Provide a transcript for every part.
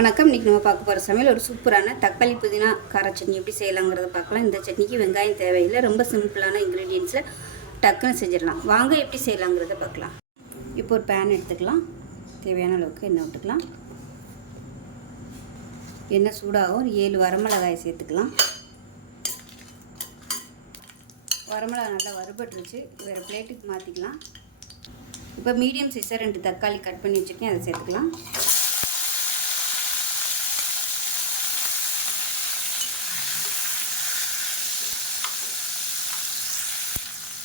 வணக்கம். இன்றைக்கி நம்ம பார்க்க போகிற சமையல் ஒரு சூப்பரான தக்காளி புதினா கார சட்னி எப்படி செய்யலாங்கிறத பார்க்கலாம். இந்த சட்னிக்கு வெங்காயம் தேவையில்லை, ரொம்ப சிம்பிளான இன்க்ரீடியன்ஸில் டக்குன்னு செஞ்சிடலாம். வாங்க எப்படி செய்யலாங்கிறத பார்க்கலாம். இப்போ ஒரு பேன் எடுத்துக்கலாம். தேவையான அளவுக்கு எண்ணெய் விட்டுக்கலாம். எண்ணெய் சூடாகும். ஒரு 7 வரமிளகாய் சேர்த்துக்கலாம். வரமிளகாய் நல்லா வறுபட்டுருச்சு. வேறு பிளேட்டுக்கு மாற்றிக்கலாம். இப்போ மீடியம் சைஸாக 2 தக்காளி கட் பண்ணி வச்சுருக்கேன், அதை சேர்த்துக்கலாம்.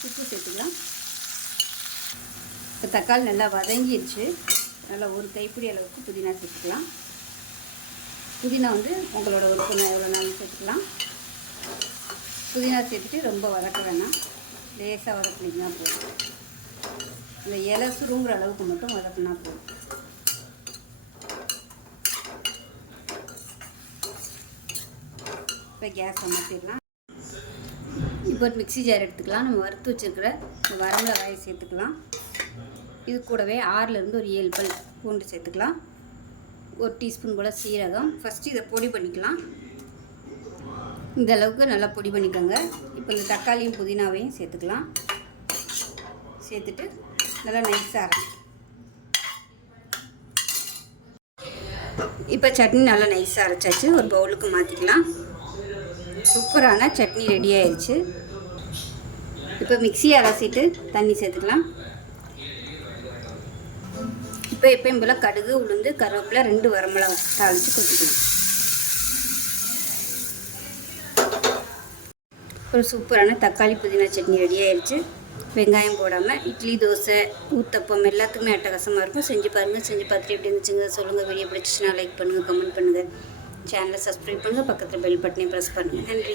உப்பு சேர்த்துக்கலாம். இப்போ தக்காளி நல்லா வதங்கிடுச்சு. நல்லா ஒரு கைப்பிடி அளவுக்கு புதினா சேர்த்துக்கலாம். புதினா உங்களோட விருப்பம் எவ்வளோ நாளும் சேர்த்துக்கலாம். புதினா சேர்த்துட்டு ரொம்ப வதக்க வேணாம், லேசாக வதக்கினா போதும். இந்த இலை சுருங்குற அளவுக்கு மட்டும் வதக்கினா போதும். இப்போ கேஸ் அமர்த்திடலாம். இப்போ ஒரு மிக்ஸி ஜார் எடுத்துக்கலாம். நம்ம வறுத்து வச்சுருக்கிற இந்த வரமிளகாயை சேர்த்துக்கலாம். இது கூடவே 6லேருந்து ஒரு 7 பல் பூண்டு சேர்த்துக்கலாம். 1 டீஸ்பூன் போல் சீரகம். ஃபஸ்ட்டு இதை பொடி பண்ணிக்கலாம். இந்த அளவுக்கு நல்லா பொடி பண்ணிக்கோங்க. இப்போ இந்த தக்காளியும் புதினாவையும் சேர்த்துக்கலாம். சேர்த்துட்டு நல்லா நைஸாக அரைச்சி. இப்போ சட்னி நல்லா நைஸாக அரைச்சாச்சு. ஒரு பவுலுக்கு மாற்றிக்கலாம். சூப்பரான சட்னி ரெடி ஆயிடுச்சு. இப்போ மிக்ஸியை அலசிட்டு தண்ணி சேர்த்துக்கலாம். இப்போ எப்பயும் போல் கடுகு, உளுந்து, கருவேப்பிலை, 2 வரமிளகாய் தாளித்து கொட்டிக்கலாம். ஒரு சூப்பரான தக்காளி புதினா சட்னி ரெடி ஆயிடுச்சு. வெங்காயம் போடாமல் இட்லி, தோசை, ஊத்தப்பம் எல்லாத்துக்குமே அட்டகாசமாக இருக்கும். செஞ்சு பாருங்கள். செஞ்சு பார்த்துட்டு எப்படி இருந்துச்சுங்க சொல்லுங்கள். வீடியோ பிடிச்சிச்சுன்னா லைக் பண்ணுங்கள், கமெண்ட் பண்ணுங்கள், சேனலை சப்ஸ்கிரைப் பண்ணுங்கள், பக்கத்தில் பெல் பட்டனை ப்ரெஸ் பண்ணுங்கள். நன்றி.